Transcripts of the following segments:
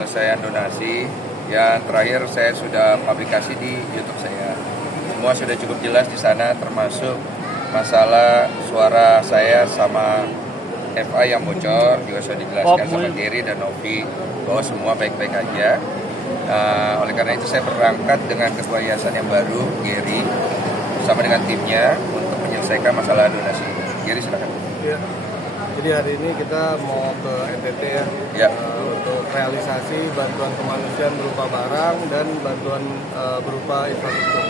Penyelesaian donasi yang terakhir saya sudah publikasi di YouTube saya. Semua sudah cukup jelas di sana, termasuk masalah suara saya sama FA yang bocor juga sudah dijelaskan sama Gary dan Novi bahwa semua baik-baik aja. Oleh karena itu saya berangkat dengan ketua yayasan yang baru, Gary, bersama dengan timnya untuk menyelesaikan masalah donasi. Gary silakan. Ya. Jadi hari ini kita mau ke NTT ya. Untuk realisasi bantuan kemanusiaan berupa barang dan bantuan berupa infrastruktur.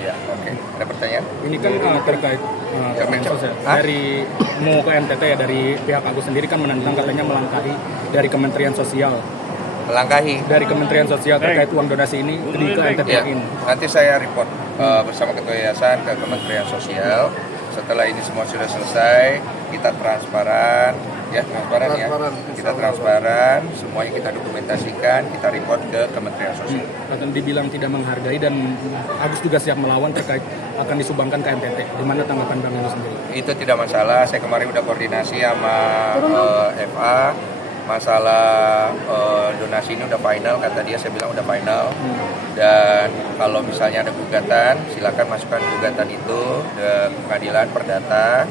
Ya, oke. Ada pertanyaan? Ini kan terkait Kemensos ya. Dari mau ke NTT ya, dari pihak Agus sendiri kan menentang, katanya melangkahi dari Kementerian Sosial. Melangkahi? Dari Kementerian Sosial terkait uang donasi ini ke NTT ya, ini. nanti saya report bersama ketua yayasan ke Kementerian Sosial. Setelah ini semua sudah selesai, kita transparan, kita transparan, semuanya kita dokumentasikan, kita report ke Kementerian Sosial. Akan dibilang tidak menghargai dan Agus juga siap melawan terkait akan disumbangkan ke NTT. Gimana tanggapan Bang Agus sendiri? Itu tidak masalah. Saya kemarin udah koordinasi sama FA. Masalah donasi ini udah final, kata dia, saya bilang udah final. Dan kalau misalnya ada gugatan, silakan masukkan gugatan itu ke pengadilan perdata.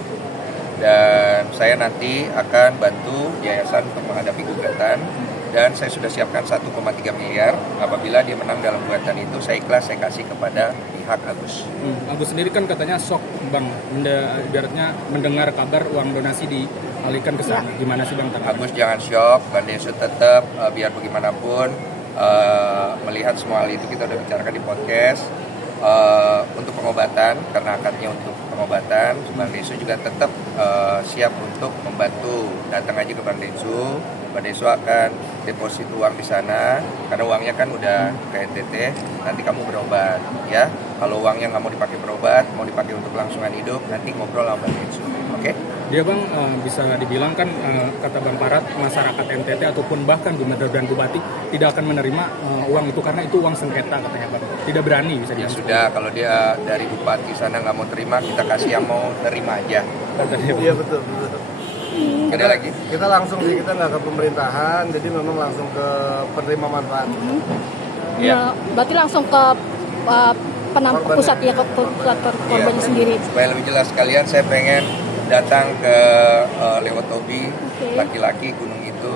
Dan saya nanti akan bantu yayasan untuk menghadapi gugatan. Dan saya sudah siapkan 1,3 miliar. Apabila dia menang dalam gugatan itu, saya ikhlas, saya kasih kepada pihak Agus. Agus sendiri kan katanya shock, Bang, ibaratnya mendengar kabar uang donasi dialihkan ke sana. Gimana sih, Bang? Agus jangan shock, Bang Desu tetap biar bagaimanapun melihat semua hal itu kita udah bicarakan di podcast. Untuk pengobatan, karena akadnya untuk pengobatan, Bang Desu juga tetap siap untuk membantu. Datang aja ke Bang Desu akan deposit uang di sana, karena uangnya kan udah ke NTT, nanti kamu berobat ya. Kalau uangnya nggak mau dipakai berobat, mau dipakai untuk kelangsungan hidup, nanti ngobrol sama Bang Desu, oke? Dia Bang, bisa dibilang kan kata Bang Parat, masyarakat NTT ataupun bahkan gubernur dan bupati tidak akan menerima uang itu karena itu uang sengketa, katanya Bang. Tidak berani bisa Ya dibilang. sudah, kalau dia dari bupati sana nggak mau terima, kita kasih yang mau terima aja. Iya betul. Ada lagi? Kita langsung sih, kita nggak ke pemerintahan, jadi memang langsung ke penerima manfaat. Ya. Berarti langsung ke pusat ya, ke pusat korbannya sendiri. Supaya lebih jelas sekalian, saya pengen datang ke lewat hobi laki-laki gunung itu,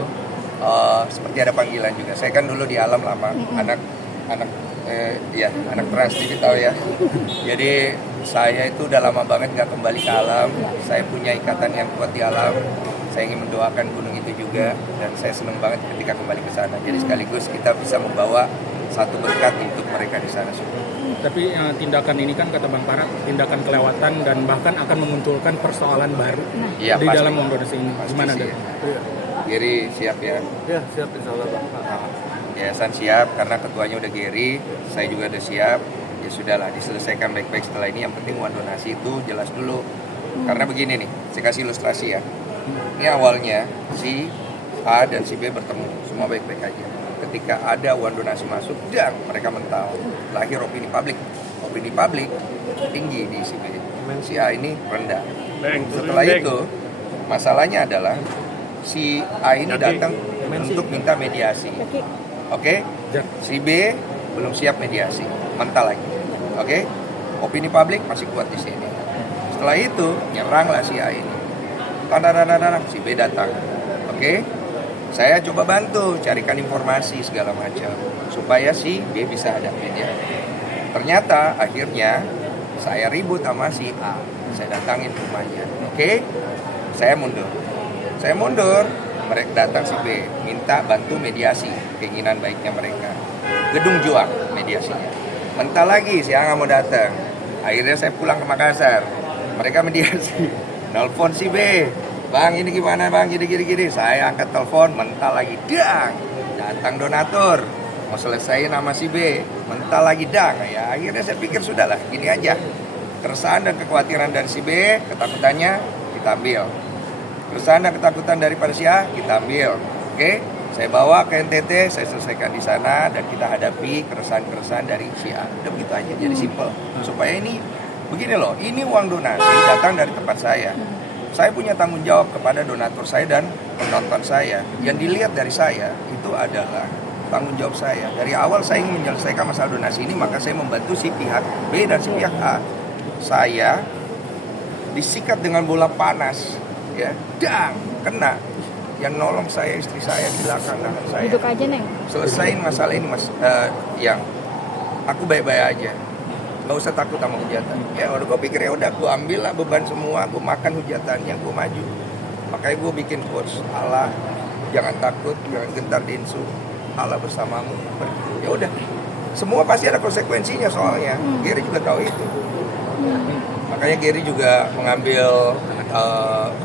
seperti ada panggilan juga. Saya kan dulu di alam lama, anak Trans TV tahu ya. Jadi saya itu udah lama banget nggak kembali ke alam. Saya punya ikatan yang kuat di alam. Saya ingin mendoakan gunung itu juga, dan saya senang banget ketika kembali ke sana. Jadi sekaligus kita bisa membawa satu berkat untuk mereka di sana. Tapi tindakan ini kan kata Bang Parat, tindakan kelewatan dan bahkan akan memunculkan persoalan baru Ya, di pasti. dalam uang donasi ini. Gimana Pasti deh? Iya. Gary siap ya? Ya, siap insya Allah Bang. Yayasan siap karena ketuanya udah Gary, saya juga udah siap. Ya sudahlah, diselesaikan baik-baik setelah ini. Yang penting uang donasi itu jelas dulu. Karena begini nih, saya kasih ilustrasi ya. Ini awalnya si A dan si B bertemu, semua baik-baik aja. Ketika ada uang donasi masuk, dan mereka mental, lahir opini publik. Opini publik tinggi di si B, si A ini rendah. Setelah itu, masalahnya adalah si A ini datang untuk minta mediasi. Oke? Si B belum siap mediasi, mental lagi. Oke? Opini publik masih kuat di sini. Setelah itu, nyeranglah si A ini. Si B datang. Oke? Saya coba bantu, carikan informasi segala macam supaya si B bisa ada media. Ternyata akhirnya saya ribut sama si A. Saya datangin rumahnya. Oke? Saya mundur. Mereka datang si B, minta bantu mediasi, keinginan baiknya mereka. Gedung Juang mediasinya. Mental lagi, si A nggak mau datang. Akhirnya saya pulang ke Makassar. Mereka mediasi. Nelfon si B, Bang ini gimana bang, gini. Saya angkat telepon, mental lagi, dang. Datang donatur, mau selesaiin sama si B, mental lagi, dang. Ya akhirnya saya pikir sudahlah, gini aja. Keresahan dan kekhawatiran dari si B, ketakutannya kita ambil. Keresahan dan ketakutan daripada si A, kita ambil. Oke? Saya bawa ke NTT, saya selesaikan di sana, dan kita hadapi keresahan-keresahan dari si A. Udah begitu aja, jadi simple. Supaya ini, begini loh, ini uang donasi datang dari tempat saya. Saya punya tanggung jawab kepada donatur saya dan penonton saya. Yang dilihat dari saya, itu itu adalah tanggung jawab saya. Dari awal saya ingin menyelesaikan masalah donasi ini, maka saya membantu si pihak B dan si pihak A. Saya disikat dengan bola panas, ya, dang, kena. Yang nolong saya istri saya di belakang tangan saya. Duduk aja, Neng. Selesain masalah ini, Mas. Yang aku baik-baik aja, nggak usah takut sama hujatan. Ya udah, gue pikir ya udah, gue ambil lah beban semua, gue makan hujatannya, gue maju. Makanya gue bikin quotes, Allah jangan takut, jangan gentar dinsu, Allah bersamamu. Ya udah, semua pasti ada konsekuensinya soalnya. Gary juga tahu itu. Makanya Gary juga mengambil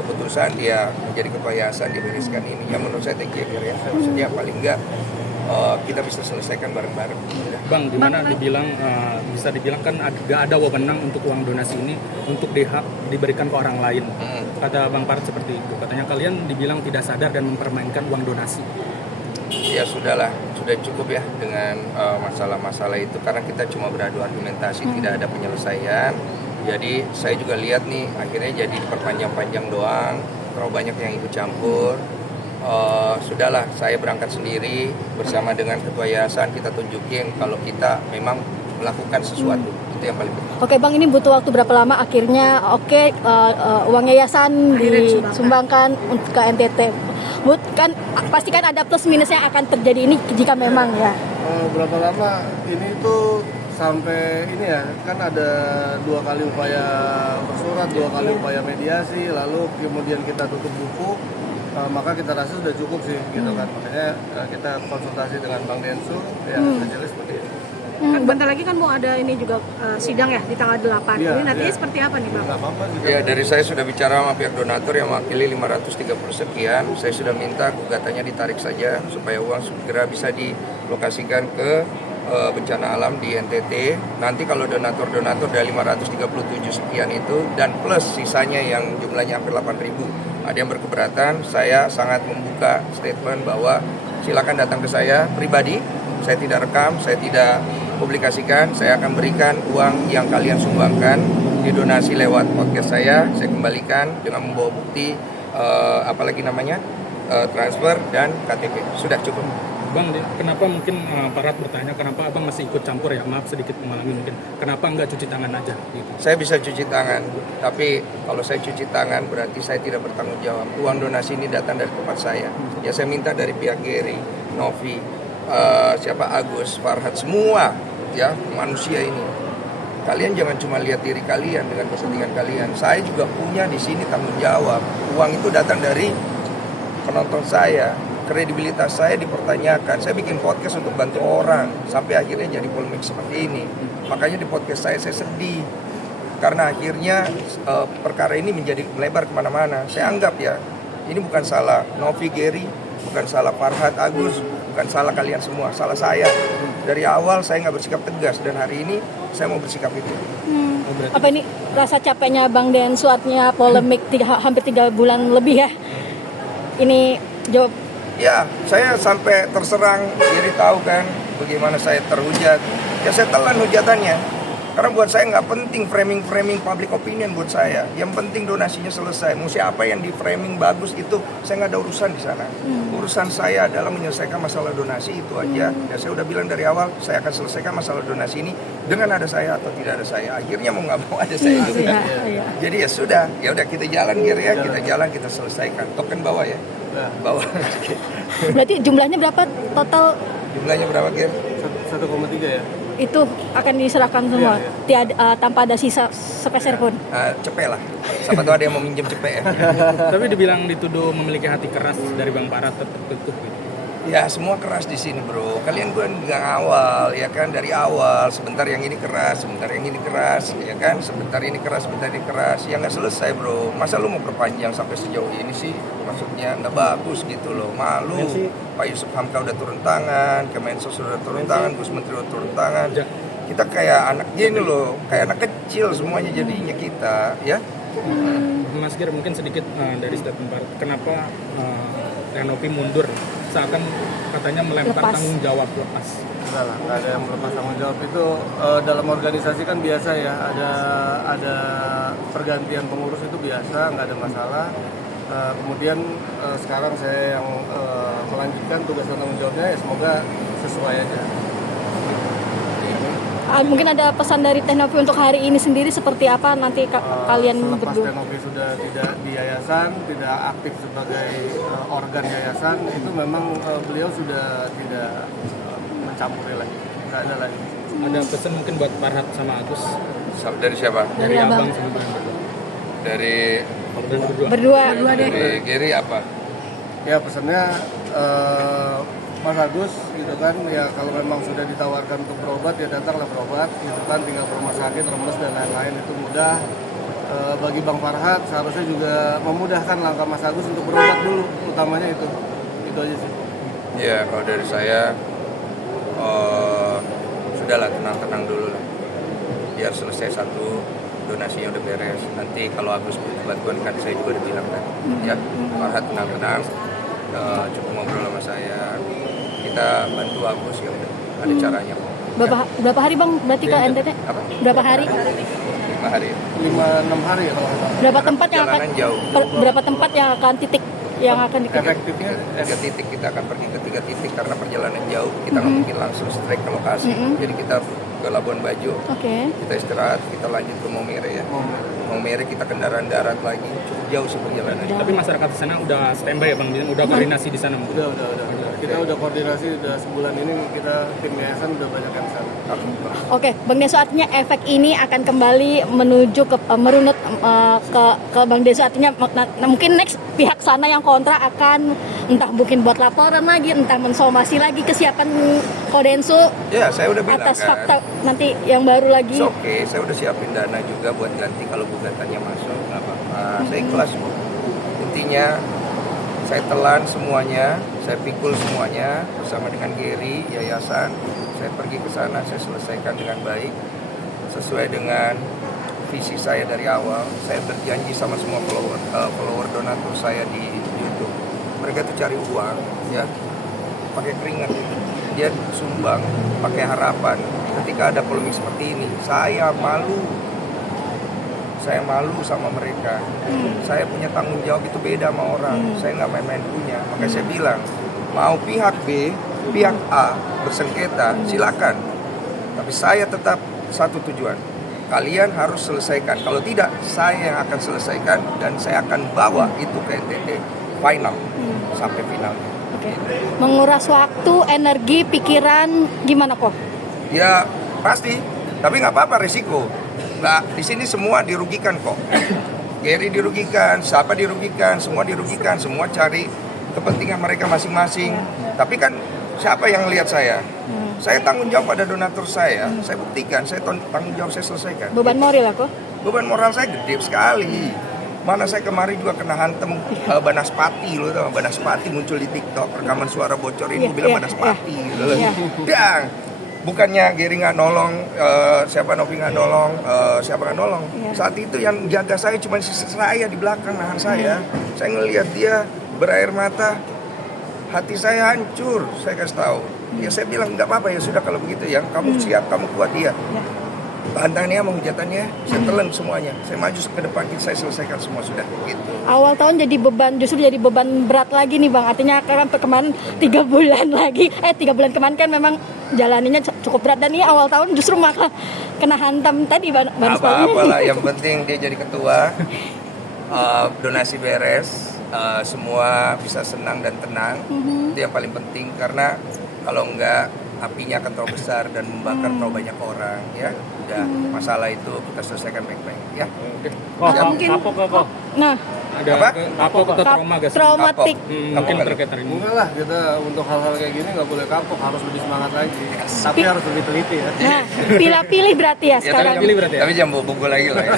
keputusan dia menjadi ketua yayasan, dia bereskan ini. Yang menurut saya thank you Gary ya. Maksudnya paling enggak kita bisa selesaikan bareng-bareng. Bang, gimana dibilang bisa dibilang kan gak ada wewenang untuk uang donasi ini untuk diberikan ke orang lain. Kata Bang Parat seperti itu. Katanya kalian dibilang tidak sadar dan mempermainkan uang donasi. Ya sudahlah, sudah cukup ya dengan masalah-masalah itu, karena kita cuma beradu argumentasi, tidak ada penyelesaian. Jadi saya juga lihat nih akhirnya jadi diperpanjang-panjang doang, terlalu banyak yang ikut campur. Sudahlah, saya berangkat sendiri bersama dengan ketua yayasan, kita tunjukin kalau kita memang melakukan sesuatu. Itu yang paling penting. Oke Bang, ini butuh waktu berapa lama akhirnya uang yayasan disumbangkan untuk ke NTT? Kan pasti kan ada plus minus yang akan terjadi ini jika memang ya. Berapa lama ini tuh sampai ini ya, kan ada 2 kali upaya bersurat, 2 kali upaya mediasi, lalu kemudian kita tutup buku, maka kita rasa sudah cukup sih gitu kan. Makanya kita konsultasi dengan Bang Densu, ya hasilnya seperti itu. Kan bentar lagi kan mau ada ini juga sidang ya di tanggal 8. Ya, ini nantinya seperti apa nih Bang? Nggak apa-apa juga. Ya, dari saya sudah bicara sama pihak donatur yang mewakili 530 sekian. Saya sudah minta gugatannya ditarik saja supaya uang segera bisa dilokasikan ke bencana alam di NTT. Nanti kalau donatur-donatur dari 537 sekian itu dan plus sisanya yang jumlahnya hampir 8.000 ada yang berkeberatan, saya sangat membuka statement bahwa silakan datang ke saya pribadi. Saya tidak rekam, saya tidak publikasikan, saya akan berikan uang yang kalian sumbangkan didonasi lewat podcast saya kembalikan dengan membawa bukti transfer dan KTP. Sudah cukup. Bang, kenapa mungkin Parat bertanya kenapa Abang masih ikut campur ya? Maaf sedikit mengalami mungkin. Kenapa nggak cuci tangan aja gitu? Saya bisa cuci tangan, tapi kalau saya cuci tangan berarti saya tidak bertanggung jawab. Uang donasi ini datang dari tempat saya. Ya saya minta dari pihak Gary, Novi, Agus, Farhad, semua ya manusia ini. Kalian jangan cuma lihat diri kalian dengan kepentingan kalian. Saya juga punya di sini tanggung jawab. Uang itu datang dari penonton saya. Kredibilitas saya dipertanyakan. Saya bikin podcast untuk bantu orang sampai akhirnya jadi polemik seperti ini. Makanya di podcast saya sedih karena akhirnya perkara ini menjadi melebar kemana-mana. Saya anggap ya ini bukan salah Novi, Gary, bukan salah Farhad, Agus, bukan salah kalian semua, salah saya. Dari awal saya nggak bersikap tegas dan hari ini saya mau bersikap itu. Apa ini rasa capeknya Bang Densu artinya polemik hampir 3 bulan lebih ya? Ini jawab. Ya, saya sampai terserang, Gary tahu kan bagaimana saya terhujat. Ya saya telan hujatannya. Karena buat saya nggak penting framing public opinion buat saya. Yang penting donasinya selesai. Mau siapa yang di framing bagus itu saya nggak ada urusan di sana. Urusan saya adalah menyelesaikan masalah donasi itu aja. Ya saya udah bilang dari awal saya akan selesaikan masalah donasi ini dengan ada saya atau tidak ada saya. Akhirnya mau nggak mau ada saya juga. Jadi ya sudah, ya udah kita jalan Gary ya, kita selesaikan. Token bawah ya. Bawah. Berarti jumlahnya berapa total? Jumlahnya berapa Gary? 1,3 ya. Itu akan diserahkan semua, tiada tanpa ada sisa sepeser pun. Cepet lah, siapa tahu ada yang mau minjem cepet ya. Tapi dibilang dituduh memiliki hati keras dari Bang Parat tertutup gitu. Ya semua keras di sini bro. Kalian gue dengan awal ya kan, dari awal sebentar yang ini keras, sebentar yang ini keras, ya kan, sebentar ini keras, sebentar ini keras. Ya nggak selesai bro. Masa lu mau perpanjang sampai sejauh ini sih? Maksudnya nggak bagus gitu loh. Malu. Pak Yusuf Hamka udah turun tangan, Kemensos udah turun tangan, Gus Menteri udah turun tangan. Kita kayak anak gini loh, kayak anak kecil semuanya jadinya kita, ya. Mas Gir, mungkin sedikit dari statement Parat. Kenapa Novi mundur? Seakan katanya melempar tanggung jawab lepas. Enggak lah, nggak ada yang melepas tanggung jawab. Itu dalam organisasi kan biasa ya, ada pergantian pengurus itu biasa, nggak ada masalah. Kemudian sekarang saya yang melanjutkan tugas dan tanggung jawabnya, ya semoga sesuai aja. Mungkin ada pesan dari Teh Novi untuk hari ini sendiri seperti apa nanti kalian Selepas berdua? Teh Novi sudah tidak di yayasan, tidak aktif sebagai organ yayasan, itu memang beliau sudah tidak mencampuri lagi, nggak ada lagi. Ada pesan mungkin buat Farhat sama Agus, Dari siapa? dari Abang. abang sama Bang berdua. Dari Berdua. Berdua deh. dari Giri apa? Ya pesannya Mas Agus gitu kan, ya kalau memang sudah ditawarkan untuk berobat ya datanglah berobat gitu kan, tinggal ke rumah sakit, remes dan lain-lain itu mudah. Bagi Bang Farhat seharusnya juga memudahkan langkah Mas Agus untuk berobat dulu, utamanya itu aja sih. Ya kalau dari saya sudahlah tenang-tenang dulu lah, biar selesai satu donasinya udah beres. Nanti kalau Agus butuh bantuan kan saya juga udah bilang kan, ya Farhat tenang-tenang, cukup ngobrol sama saya, kita bantu Agus ya udah, ada caranya kok. Berapa hari Bang berarti ke NTT? Apa? Berapa hari? 5 hari. 5-6 hari ya kalau nggak salah. Berapa tempat yang akan Perjalanan jauh. berapa tempat yang akan titik yang akan dituju? Efektifnya 3 titik, kita akan pergi ke 3 titik karena perjalanan jauh, kita nggak mungkin langsung straight ke lokasi. Jadi kita ke Labuan Bajo, Oke. kita istirahat, kita lanjut ke Maumere ya. Maumere kita kendaraan darat lagi, cukup jauh sih perjalanan. Tapi masyarakat di sana udah standby ya Bang, udah koordinasi di sana. udah. Kita udah koordinasi, udah sebulan ini kita tim yayasan udah banyak yang sana. Oke, Bang Deso, artinya efek ini akan kembali menuju ke merunut ke Bang Deso, artinya mungkin next pihak sana yang kontra akan entah mungkin buat laporan lagi, entah mensomasi lagi kesiapan Kodensu Ya, saya udah bilang atas kan. fakta nanti yang baru lagi. Oke, saya udah siapin dana juga buat ganti kalau gugatannya masuk, nggak apa-apa. Saya ikhlas kok. Intinya saya telan semuanya, saya pikul semuanya bersama dengan Geri, yayasan. Saya pergi ke sana, saya selesaikan dengan baik sesuai dengan visi saya dari awal. Saya berjanji sama semua follower donatur saya di YouTube. Mereka tuh cari uang, ya, pakai keringat. Dia sumbang, pakai harapan. Ketika ada polemik seperti ini, saya malu sama mereka. Saya punya tanggung jawab, itu beda sama orang. Saya nggak main-main punya. Makanya saya bilang, mau pihak B, pihak A bersengketa, silakan. Tapi saya tetap satu tujuan. Kalian harus selesaikan. Kalau tidak, saya yang akan selesaikan dan saya akan bawa itu ke NTT final sampai final. Oke. Menguras waktu, energi, pikiran, gimana kok? Ya pasti, tapi nggak apa-apa resiko. Nggak, di sini semua dirugikan kok. Gary dirugikan, siapa dirugikan, semua dirugikan, semua cari kepentingan mereka masing-masing. Tapi kan siapa yang lihat saya? Saya tanggung jawab pada donatur saya buktikan, saya tanggung jawab, saya selesaikan. Beban moral aku? Beban moral saya gede sekali. Mana saya kemarin juga kena hantem Banaspati, lo tau, Banaspati muncul di TikTok, rekaman suara bocor ini bilang Banaspati gitu loh. Dang, bukannya Gary nggak nolong, siapa Novi nggak nolong, siapa nggak nolong. Saat itu yang jaga saya cuma saya di belakang nahan saya. Saya ngelihat dia berair mata, hati saya hancur. Saya kasih tahu. Ya saya bilang nggak apa-apa, ya sudah kalau begitu ya, kamu siap, kamu kuat dia. Bantannya mau hujatannya, saya telan semuanya. Saya maju ke depan, saya selesaikan semua sudah gitu. Awal tahun jadi beban, justru jadi beban berat lagi nih Bang. Artinya kan kemarin 3 bulan lagi, 3 bulan kemarin kan memang jalaninya cukup berat. Dan ini awal tahun justru malah kena hantam tadi Apa-apalah, yang penting dia jadi ketua, donasi beres, semua bisa senang dan tenang. Itu yang paling penting, karena kalau enggak apinya akan terlalu besar dan membakar terlalu banyak orang, ya. Udah, masalah itu kita selesaikan baik-baik, ya. Kapok. Nah, Ada Apa? kapok atau trauma gak sih? traumatik. Mungkin terkait hari ini. Enggak lah, kita untuk hal-hal kayak gini nggak boleh kapok, harus lebih semangat lagi. Tapi harus lebih teliti ya. Nah, pilih-pilih berarti ya sekarang. pilih berarti ya? Tapi jangan bawa buku lagi lah ya.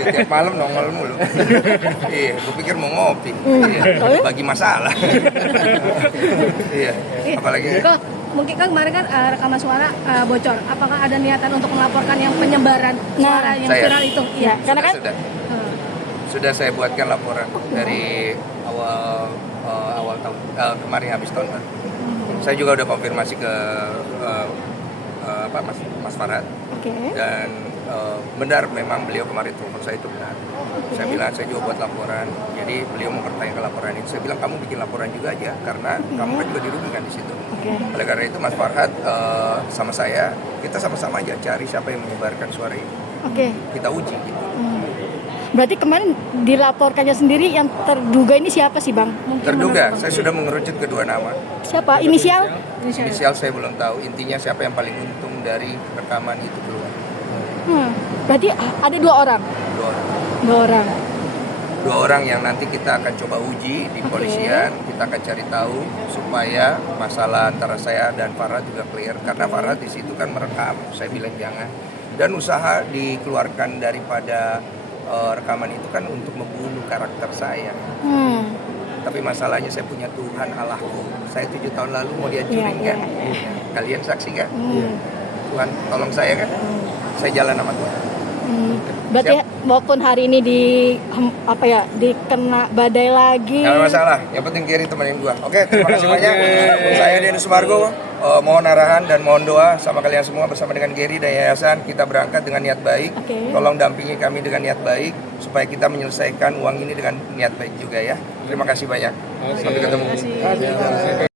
Tiap malam nongol mulu. Iya, gue pikir mau ngopi. Iya, bagi masalah. Iya, apalagi Kok mungkin kan kemarin kan rekaman suara bocor. Apakah ada niatan untuk melaporkan yang penyebaran suara yang saya. viral itu? Iya. Karena kan sudah saya buatkan laporan dari awal tahun kemarin, habis tahun baru. Saya juga udah konfirmasi ke Mas Farhat, Oke. dan benar memang beliau kemarin telepon saya itu benar. Saya bilang saya juga buat laporan, jadi beliau mempertanyakan laporan itu. Saya bilang kamu bikin laporan juga aja, karena kamu kan juga dirugikan di situ. Oleh karena itu Mas Farhad sama saya, kita sama-sama aja cari siapa yang menyebarkan suara ini. Kita uji gitu. Berarti kemarin dilaporkannya sendiri yang terduga ini siapa sih Bang? Terduga, saya sudah mengerucut kedua nama. Siapa? Inisial? Inisial saya belum tahu, intinya siapa yang paling untung dari rekaman itu keluar. Berarti ada 2 orang? 2 orang. 2 orang. 2 orang yang nanti kita akan coba uji di polisian, kita akan cari tahu supaya masalah antara saya dan Farhad juga clear, karena Farhad di situ kan merekam, saya bilang jangan, dan usaha dikeluarkan daripada rekaman itu kan untuk membunuh karakter saya. Tapi masalahnya saya punya Tuhan Allahku, saya 7 tahun lalu mau dihancurin kan, kalian saksi kan, Tuhan tolong saya kan, saya jalan sama Tuhan. Berarti walaupun hari ini dikena badai lagi. Nggak ada masalah, yang penting Gary temenin gua. Oke, terima kasih banyak. Saya Denny Sumargo, mohon arahan dan mohon doa sama kalian semua bersama dengan Gary dan Yayasan. Kita berangkat dengan niat baik. Tolong dampingi kami dengan niat baik supaya kita menyelesaikan uang ini dengan niat baik juga ya. Terima kasih banyak. Sampai ketemu.